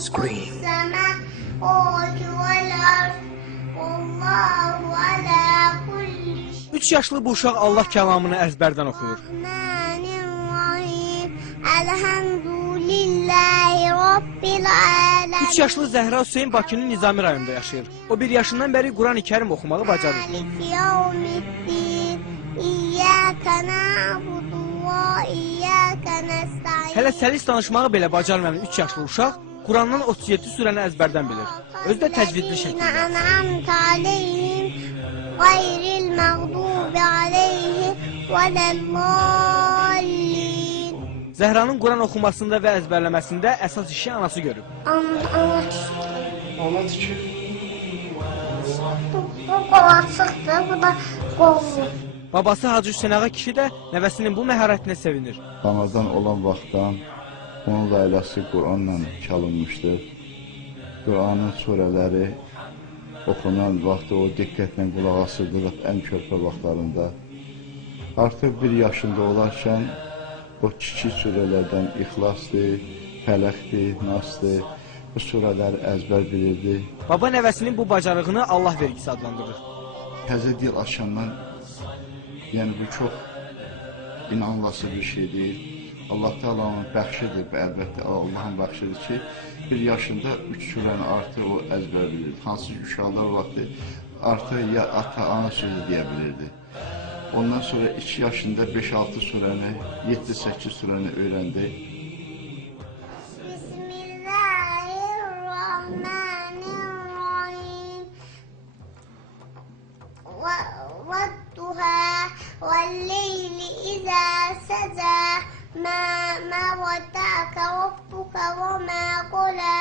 Scream. 3 yaşlı bu uşaq Allah kəlamını əzbərdən oxuyur. 3 yaşlı Zəhra Hüseyin Bakının Nizami rayonunda yaşayır. O 1 yaşından bəri Quran-ı Kərim oxumağı bacarır. Hələ səlis danışmağı belə bacarmayan 3 yaşlı uşaq Qurandan 37 surəni əzbərdən bilir. Özü də təcvidli şəkildə. Zəhranın Quran oxumasında və əzbərləməsində əsas işi anası görüb. Ana tikir. Bu qolaçıqdır, bu da qollu. Babası Hacı Hüseyin Ağa kişi də nəvəsinin bu məharətinə sevinir. Ramazan olan vaxtdan onun layləsi Quranla çalınmışdır. Quranın surələri oxunan vaxtı o diqqətlə qulaq asırdıq ən körpə vaxtlarında. Artıq 1 yaşında olarkən o kiçik surələrdən İxlasdır, Fələqdir, Nasdır, bu surələri əzbər bilirdi. Baba nəvəsinin bu bacarığını Allah vergisi adlandırır. Təzə dil açandan, yəni bu çox inanılası bir şeydir. Allah Teala'nın bəxşidir, əlbəttə Allahın bəxşidir ki, 1 yaşında 3 surəni artıq o əzbər bilirdi. Hansı uşaqlar vaxtı artıq ya ata, ana sözü deyə bilirdi. Ondan sonra 2 yaşında 5-6 surəni, 7-8 surəni öyrəndi. Bismillahirrahmanirrahim. Vattuha velleyli izâ sezâ ma vadda'aka rabbuka ve ma qala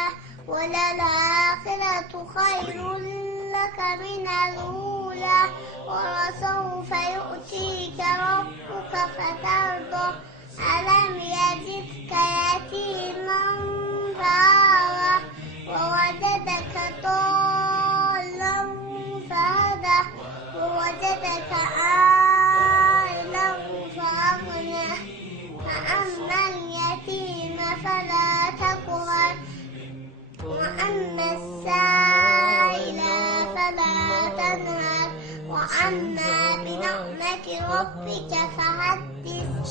ve lel âhiretu hayrun laka minel ûlâ وَسَوْفَ يُؤْتِيكَ رَبُّكَ فَتَرْضَىٰ أَلَمْ يَجِدْكَ يَتِيمًا فَآوَىٰ وَوَجَدَكَ ضَالًّا فَهَدَىٰ وَوَجَدَكَ عَائِلًا فَأَغْنَىٰ فَأَمَّا الْيَتِيمَ فَلَا تَقْهَرْ وَأَمَّا السَّائِلَ فَلَا تَنْهَرْ وَأَمَّا بِنِعْمَةِ رَبِّكَ فَحَدِّثْ